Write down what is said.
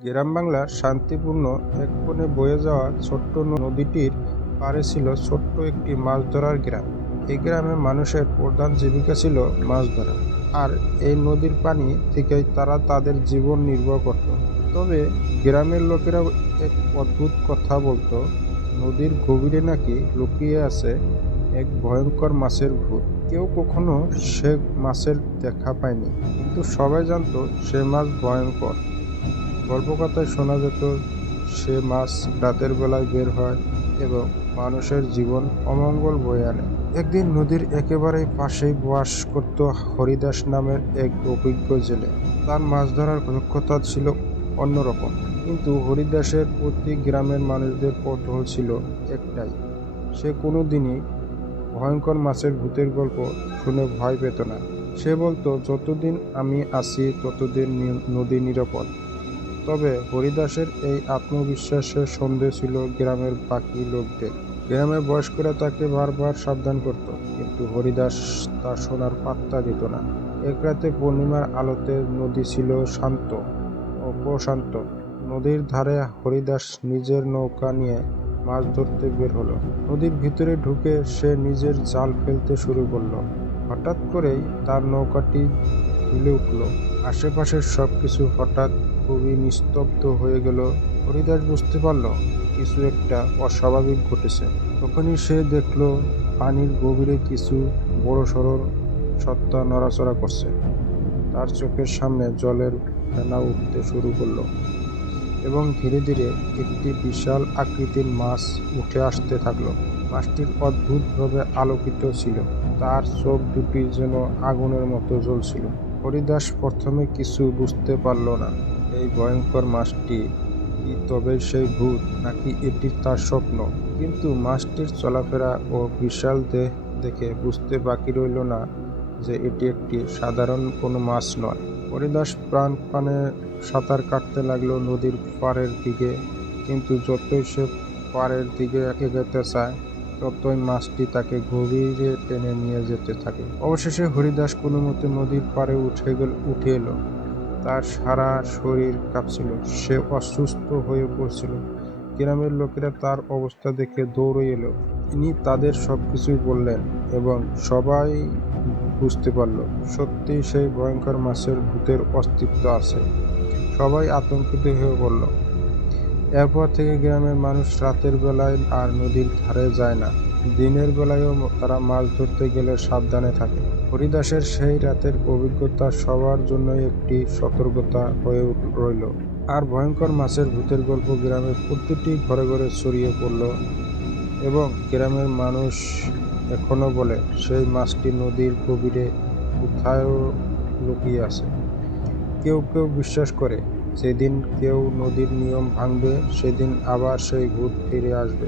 গ্রাম বাংলার শান্তিপূর্ণ এক কোণে বয়ে যাওয়া ছোট্ট নদীটির পাড়ে ছিল ছোট্ট একটি মাছ ধরার গ্রাম। এই গ্রামে মানুষের প্রধান জীবিকা ছিল মাছ ধরা, আর এই নদীর পানি থেকেই তারা তাদের জীবন নির্বাহ করত। তবে গ্রামের লোকেরা এক অদ্ভুত কথা বলতো, নদীর গভীরে নাকি লুকিয়ে আছে এক ভয়ঙ্কর মাছের ভূত। কেউ কখনো সে মাছের দেখা পায়নি, কিন্তু সবাই জানতো সে মাছ ভয়ঙ্কর। গল্পকথায় শোনা যেত সে মাছ রাতের বেলায় বের হয় এবং মানুষের জীবন অমঙ্গল বয়ে আনে। একদিন নদীর একেবারে পাশেই বাস করত হরিদাস নামের এক অভিজ্ঞ জেলে। তার মাছ ধরার দক্ষতা ছিল অন্যরকম, কিন্তু হরিদাসের প্রতি গ্রামের মানুষদের কৌতূহল ছিল একটাই, সে কোনোদিনই ভয়ঙ্কর মাছের ভূতের গল্প শুনে ভয় পেত না। সে বলতো, যতদিন আমি আছি ততদিন নদী নিরাপদ। তবে হরিদাসের এই আত্মবিশ্বাসের সন্দেহ ছিল গ্রামের বাকি লোকদের। গ্রামের বয়স্করা তাকে বারবার সাবধান করত, কিন্তু হরিদাস তা শোনার পাত্তা দিত না। এক রাতে পূর্ণিমার আলোতে নদী ছিল শান্ত ও প্রশান্ত। নদীর ধারে হরিদাস নিজের নৌকা নিয়ে মাছ ধরতে বের হলো। নদীর ভিতরে ঢুকে সে নিজের জাল ফেলতে শুরু করলো। হঠাৎ করেই তার নৌকাটি দুলে উঠল। আশেপাশের সবকিছু হঠাৎ খুবই নিস্তব্ধ হয়ে গেল। হরিদাস বুঝতে পারল কিছু একটা অস্বাভাবিক ঘটেছে। তখনই সে দেখল পানির গভীরে কিছু বড়সড় সত্তা নড়াচড়া করছে। তার চোখের সামনে জলের ফেনা উঠতে শুরু করলো এবং ধীরে ধীরে একটি বিশাল আকৃতির মাছ উঠে আসতে থাকলো। মাছটি অদ্ভুতভাবে আলোকিত ছিল, তার চোখ দুটি যেন আগুনের মতো জ্বলছিল। হরিদাস প্রথমে কিছু বুঝতে পারল না, এই ভয়ঙ্কর মাছটি কি তবে সেই ভূত, নাকি এটি তার স্বপ্ন। কিন্তু মাছটির চলাফেরা ও বিশাল দেহ দেখে বুঝতে বাকি রইল না যে এটি একটি সাধারণ কোনো মাছ নয়। হরিদাস প্রাণপণে সাঁতার কাটতে লাগলো নদীর পাড়ের দিকে, কিন্তু যতই সে পাড়ের দিকে এগোতে চায় ততই মাছটি তাকে গভীরে টেনে নিয়ে যেতে থাকে। অবশেষে হরিদাস কোনো মতে নদীর পাড়ে উঠে এলো। তার সারা শরীর কাঁপছিল, সে অসুস্থ হয়ে পড়ছিল। গ্রামের লোকেরা তার অবস্থা দেখে দৌড়ে এলো। তিনি তাদের সবকিছুই বললেন এবং সবাই বুঝতে পারল সত্যিই সেই ভয়ঙ্কর মাছের ভূতের অস্তিত্ব আছে। সবাই আতঙ্কিত হয়ে পড়ল। এরপর থেকে গ্রামের মানুষ রাতের বেলায় আর নদীর ধারে যায় না। দিনের বেলায়ও তারা মাছ ধরতে গেলে সাবধানে থাকে। হরিদাসের সেই রাতের অভিজ্ঞতা সবার জন্য একটি সতর্কতা হয়ে রইল। আর ভয়ঙ্কর মাছের ভূতের গল্প গ্রামের প্রতিটি ঘরে ঘরে ছড়িয়ে পড়ল এবং গ্রামের মানুষ এখনো বলে সেই মাছটি নদীর গভীরে কোথাও লুকিয়ে আছে। কেউ কেউ বিশ্বাস করে যেদিন কেউ নদীর নিয়ম ভাঙবে সেদিন আবার সেই ভূত ফিরে আসবে।